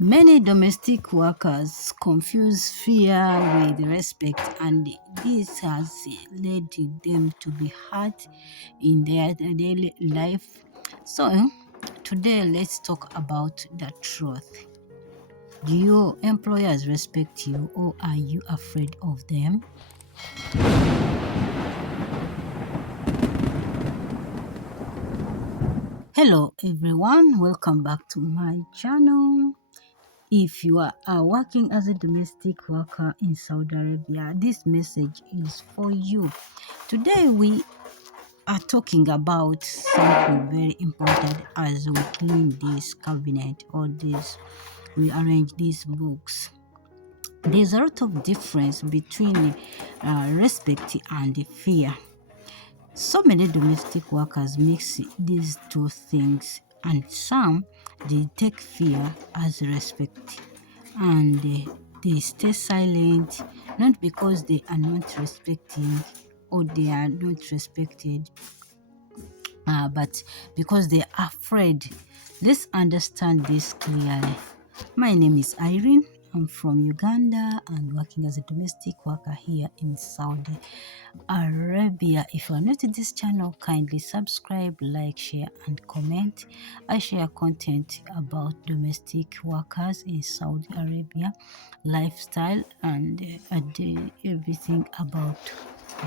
Many domestic workers confuse fear with respect, and this has led them to be hurt in their daily life. So, today let's talk about the truth. Do your employers respect you, or are you afraid of them? Hello everyone, welcome back to my channel. If you are working as a domestic worker in Saudi Arabia, this message is for you. Today we are talking about something very important as we clean this cabinet or we arrange these books. There's a lot of difference between respect and fear. So many domestic workers mix these two things, and some they take fear as respect, and they stay silent not because they are not respecting or they are not respected, but because they are afraid. Let's understand this clearly. My name is Irene. I'm from Uganda and working as a domestic worker here in Saudi Arabia. If you are new to this channel, kindly subscribe, like, share, and comment. I share content about domestic workers in Saudi Arabia, lifestyle, and everything about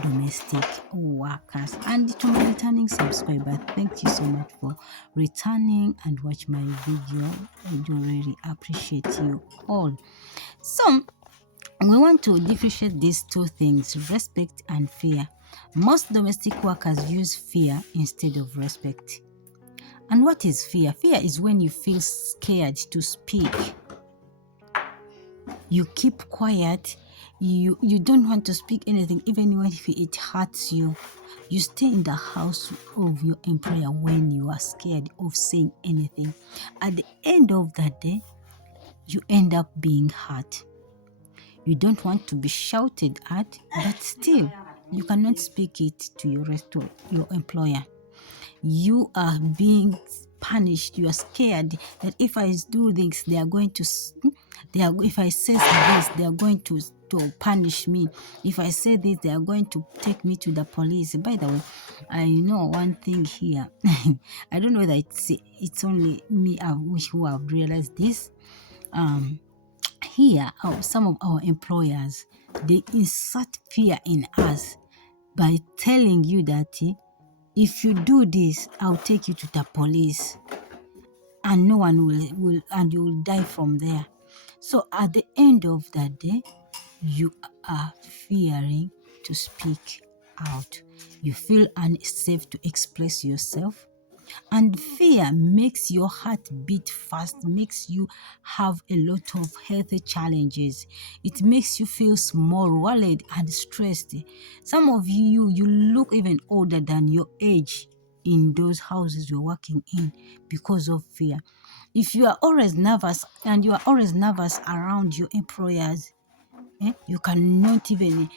domestic workers. And to my returning subscriber, thank you so much for returning and watch my video. I do really appreciate you all. So we want to differentiate these two things, respect and fear. Most domestic workers use fear instead of respect. And what is fear? Fear is when you feel scared to speak. You keep quiet. You don't want to speak anything, even if it hurts you. You stay in the house of your employer when you are scared of saying anything. At the end of that day, you end up being hurt. You don't want to be shouted at, but still, you cannot speak it to your employer. You are being punished. You are scared that if I do this, they are going to. If I say this, they are going to punish me. If I say this, they are going to take me to the police. By the way, I know one thing here. I don't know whether it's only me who have realized this. Here, some of our employers, they insert fear in us by telling you that if you do this, I'll take you to the police, and no one will and you will die from there. So at the end of that day, you are fearing to speak out. You feel unsafe to express yourself. And fear makes your heart beat fast, makes you have a lot of health challenges. It makes you feel small, worried, and stressed. Some of you look even older than your age in those houses you're working in because of fear. If you are always nervous and you are always nervous around your employers, you cannot even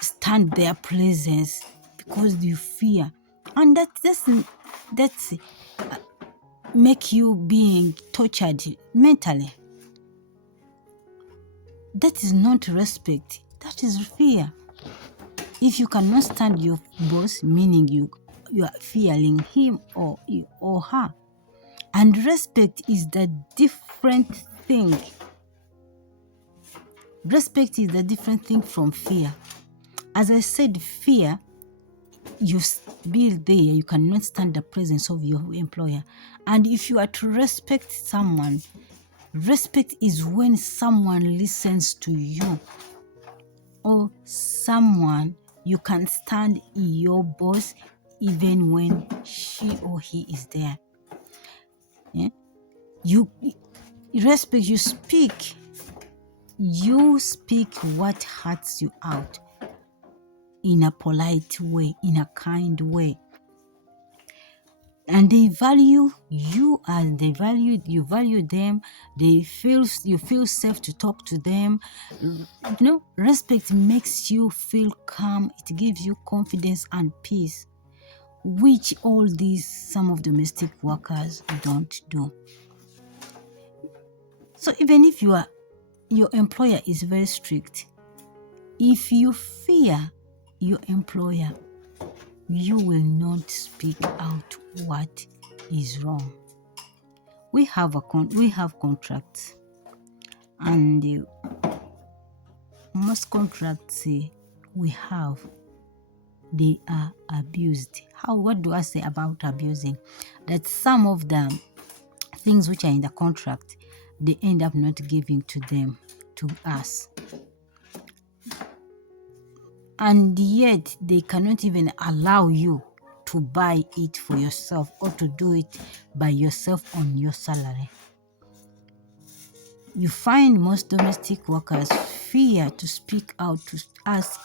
stand their presence because you fear. And that's make you being tortured mentally. That is not respect. That is fear. If you cannot stand your boss, meaning you are fearing him or her. And respect is the different thing. Respect is the different thing from fear. As I said, fear, you be there, you cannot stand the presence of your employer. And if you are to respect someone, respect is when someone listens to you, or someone you can stand your boss even when she or he is there. Yeah? You respect, you speak what hurts you out in a polite way, in a kind way. And they value you and you value them. You feel safe to talk to them. Respect makes you feel calm. It gives you confidence and peace, which all these some of domestic workers don't do. So even if your employer is very strict, if you fear your employer, you will not speak out what is wrong. We have contracts, and most contracts we have, they are abused. What do I say about abusing? That some of the things which are in the contract, they end up not giving to us. And yet they cannot even allow you to buy it for yourself or to do it by yourself on your salary. You find most domestic workers fear to speak out, to ask,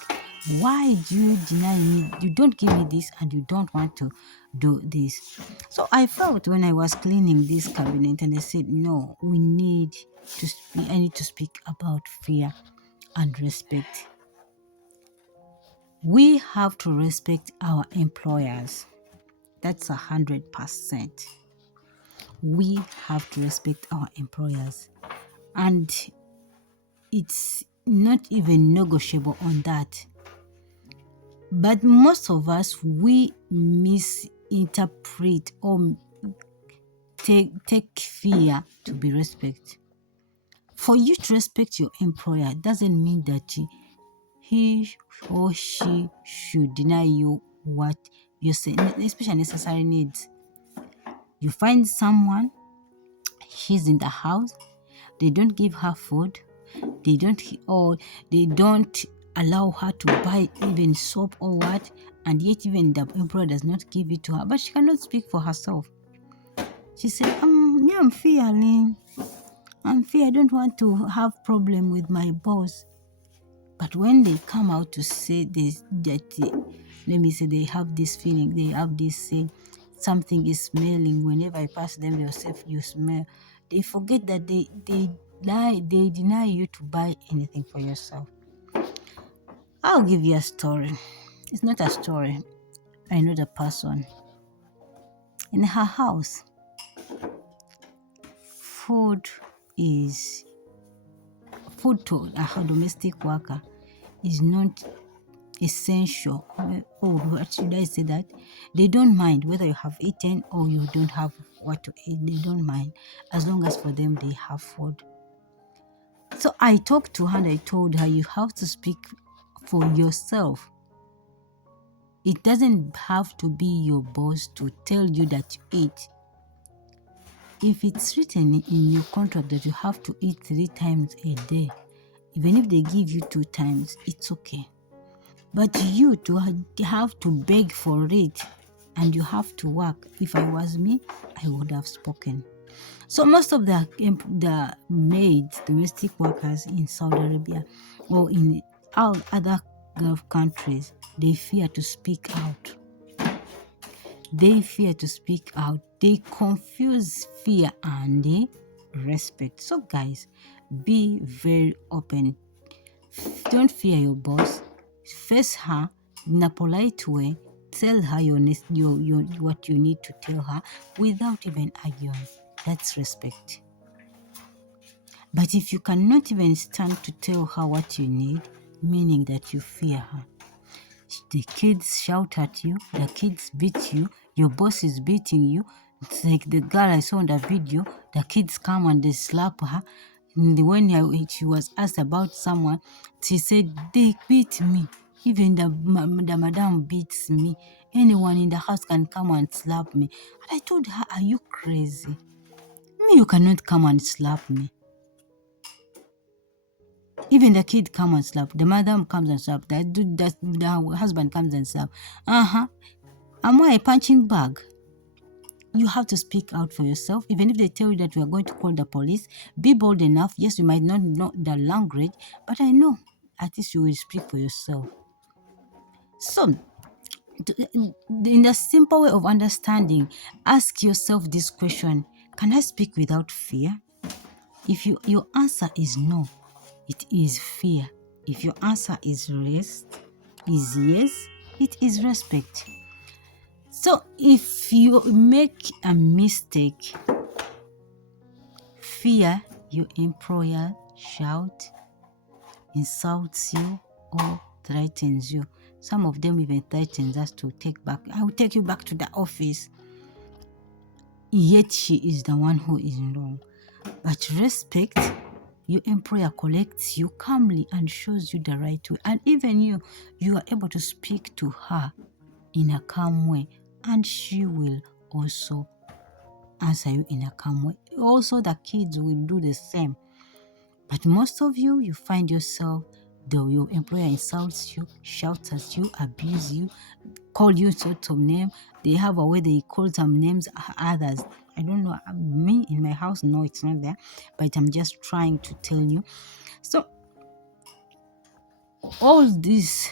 why do you deny me? You don't give me this and you don't want to do this. So I felt when I was cleaning this cabinet, and I said, no, I need to speak about fear and respect. We have to respect our employers. That's 100%. We have to respect our employers. And it's not even negotiable on that. But most of us, we misinterpret or take fear to be respect. For you to respect your employer doesn't mean that he or she should deny you what you say, especially necessary needs. You find someone, she's in the house, they don't give her food, they don't allow her to buy even soap or what, and yet even the employer does not give it to her, but she cannot speak for herself. She said, yeah, I'm feeling, I don't want to have problem with my boss. But when they come out to say this, let me say they have this feeling, they have this something is smelling. Whenever I pass them, they'll say you smell. They forget that they deny you to buy anything for yourself. I'll give you a story. It's not a story. I know the person. In her house, food to a domestic worker is not essential. Oh, what should I say that? They don't mind whether you have eaten or you don't have what to eat. They don't mind as long as for them they have food. So I talked to her and I told her, you have to speak for yourself. It doesn't have to be your boss to tell you that you eat. If it's written in your contract that you have to eat 3 times a day, even if they give you 2 times, it's okay. But you to have to beg for it and you have to work. If I was me, I would have spoken. So most of the maids, domestic workers in Saudi Arabia or in all other Gulf countries, they fear to speak out. They fear to speak out. They confuse fear and respect. So guys, be very open. Don't fear your boss. Face her in a polite way. Tell her what you need to tell her without even arguing. That's respect. But if you cannot even stand to tell her what you need, meaning that you fear her, the kids shout at you, the kids beat you, your boss is beating you. It's like the girl I saw in the video, the kids come and they slap her. And when she was asked about someone, she said, they beat me. Even the madam beats me. Anyone in the house can come and slap me. And I told her, are you crazy? Me, you cannot come and slap me. Even the kid come and slap. The madam comes and slap. The husband comes and slap. Am I a punching bag? You have to speak out for yourself. Even if they tell you that we are going to call the police, be bold enough. Yes, you might not know the language, but I know at least you will speak for yourself. So, in the simple way of understanding, ask yourself this question: can I speak without fear? If your answer is no, it is fear. If your answer is yes, it is respect. So if you make a mistake, fear your employer shout, insults you, or threatens you. Some of them even threatens us to I will take you back to the office. Yet she is the one who is wrong. But respect, your employer collects you calmly and shows you the right way. And even you are able to speak to her in a calm way, and she will also answer you in a calm way. Also, the kids will do the same. But most of you find yourself, though your employer insults you, shouts at you, abuse you, call you sort of name. They have a way they call some names others. I don't know. Me in my house, no, it's not there. But I'm just trying to tell you. So all this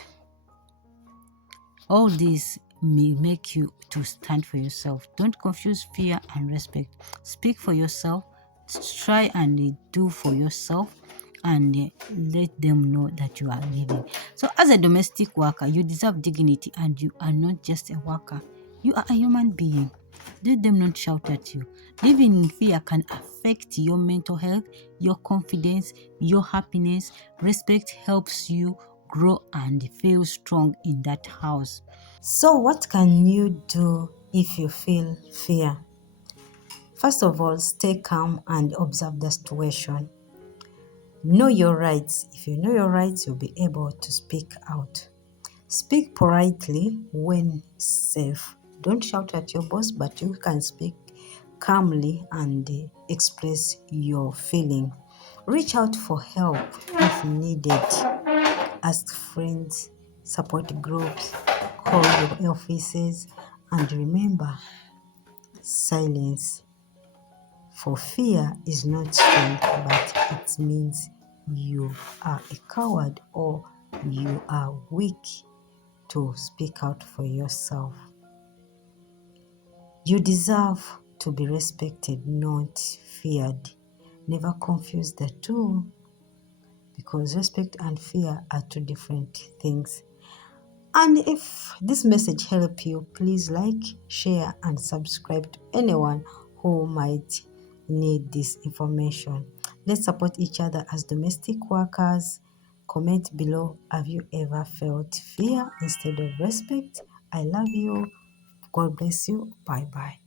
may make you to stand for yourself. Don't confuse fear and respect. Speak for yourself. Try and do for yourself, and let them know that you are living. So as a domestic worker, you deserve dignity, and you are not just a worker. You are a human being. Let them not shout at you. Living in fear can affect your mental health, your confidence, your happiness. Respect helps you grow and feel strong in that house. So, what can you do if you feel fear? First of all, stay calm and observe the situation. Know your rights. If you know your rights, you'll be able to speak out. Speak politely when safe. Don't shout at your boss, but you can speak calmly and express your feeling. Reach out for help if needed. Ask friends, support groups, call your offices, and remember, silence for fear is not strength, but it means you are a coward or you are weak to speak out for yourself. You deserve to be respected, not feared. Never confuse the two, because respect and fear are two different things. And if this message helped you, please like, share, and subscribe to anyone who might need this information. Let's support each other as domestic workers. Comment below, have you ever felt fear instead of respect? I love you. God bless you. Bye bye.